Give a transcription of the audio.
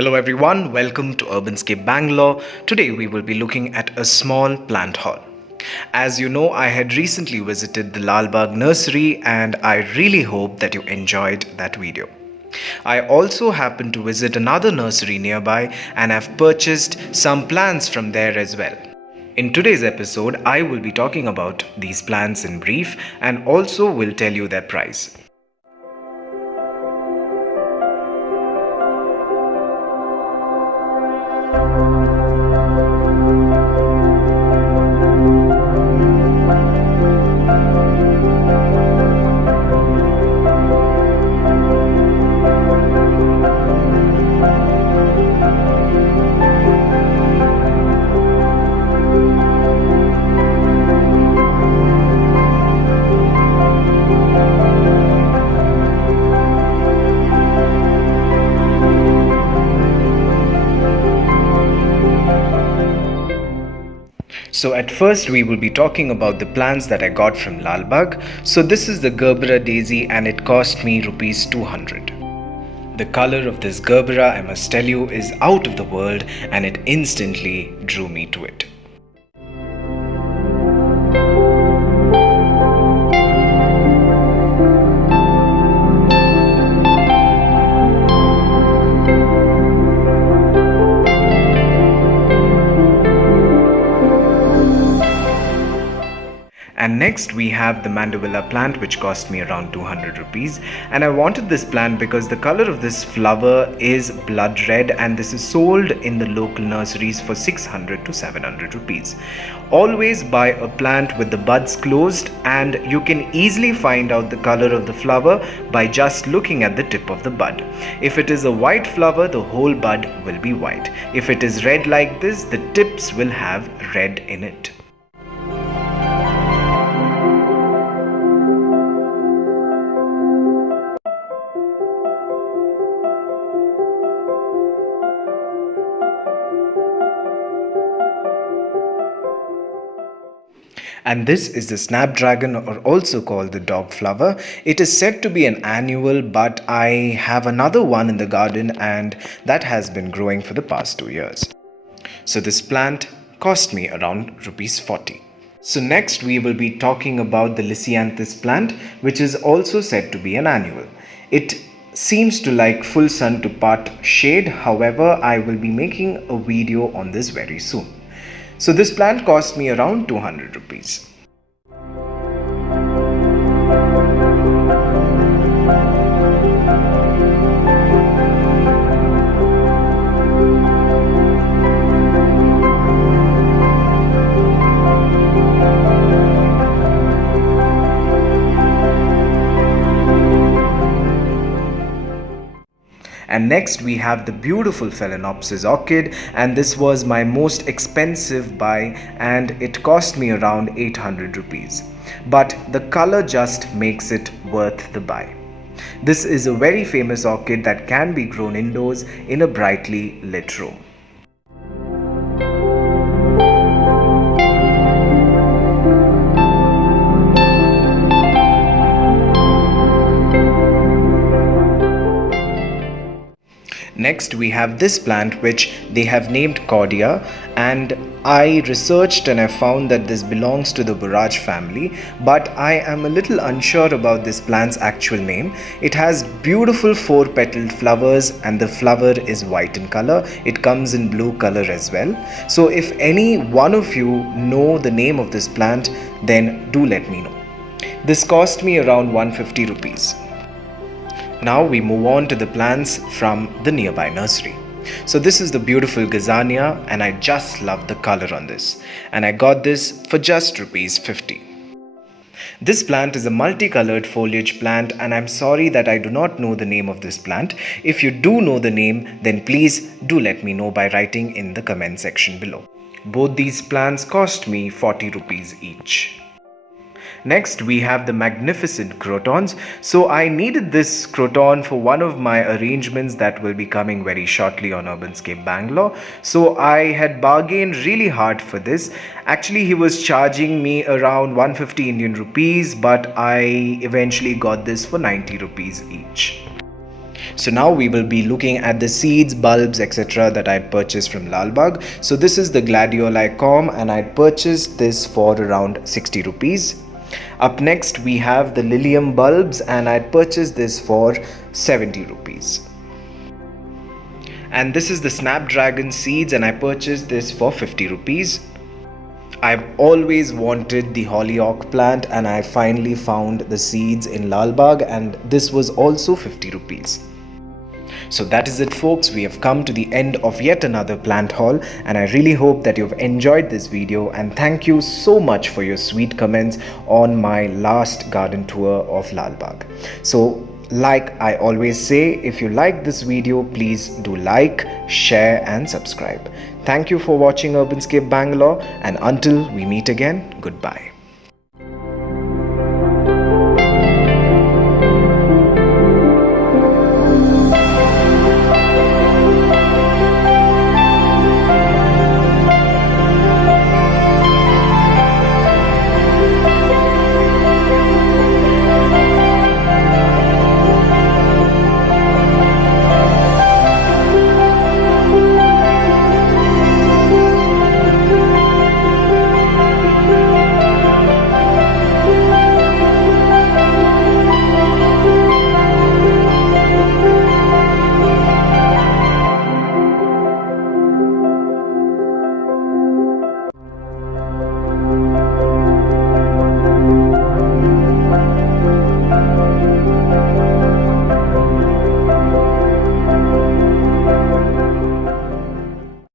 Hello everyone, welcome to Urbanscape Bangalore. Today we will be looking at a small plant haul. As you know, I had recently visited the Lalbagh Nursery and I really hope that you enjoyed that video. I also happened to visit another nursery nearby and have purchased some plants from there as well. In today's episode, I will be talking about these plants in brief and also will tell you their price. So at first we will be talking about the plants that I got from Lalbagh. So this is the Gerbera daisy and it cost me rupees 200. The color of this Gerbera, I must tell you, is out of the world and it instantly drew me to it. And next we have the Mandevilla plant, which cost me around 200 rupees, and I wanted this plant because the color of this flower is blood red and this is sold in the local nurseries for 600 to 700 rupees. Always buy a plant with the buds closed and you can easily find out the color of the flower by just looking at the tip of the bud. If it is a white flower, the whole bud will be white. If it is red like this, the tips will have red in it. And this is the Snapdragon, or also called the dog flower. It is said to be an annual, but I have another one in the garden and that has been growing for the past 2 years. So this plant cost me around rupees 40. So next we will be talking about the Lisianthus plant, which is also said to be an annual. It seems to like full sun to part shade. However, I will be making a video on this very soon. So this plant cost me around 200 rupees. And next we have the beautiful Phelonopsis Orchid, and this was my most expensive buy and it cost me around 800 rupees. But the color just makes it worth the buy. This is a very famous orchid that can be grown indoors in a brightly lit room. Next we have this plant which they have named Cordia, and I researched and I found that this belongs to the borage family, but I am a little unsure about this plant's actual name. It has beautiful 4-petaled flowers and the flower is white in color. It comes in blue color as well. So if any one of you know the name of this plant, then do let me know. This cost me around 150 rupees. Now we move on to the plants from the nearby nursery. So this is the beautiful Gazania and I just love the color on this. And I got this for just rupees 50. This plant is a multicolored foliage plant and I'm sorry that I do not know the name of this plant. If you do know the name, then please do let me know by writing in the comment section below. Both these plants cost me 40 rupees each. Next we have the magnificent Crotons. So I needed this Croton for one of my arrangements that will be coming very shortly on Urbanscape Bangalore. So I had bargained really hard for this. Actually he was charging me around 150 Indian rupees, but I eventually got this for 90 rupees each. So now we will be looking at the seeds, bulbs, etc. that I purchased from Lalbagh. So this is the Gladioli and I purchased this for around 60 rupees. Up next we have the Lilium bulbs and I purchased this for 70 rupees. And this is the Snapdragon seeds and I purchased this for 50 rupees. I've always wanted the hollyhock plant and I finally found the seeds in Lalbagh, and this was also 50 rupees. So that is it folks, we have come to the end of yet another plant haul, and I really hope that you've enjoyed this video, and thank you so much for your sweet comments on my last garden tour of Lalbagh. So like I always say, if you like this video, please do like, share and subscribe. Thank you for watching Urbanscape Bangalore, and until we meet again, goodbye.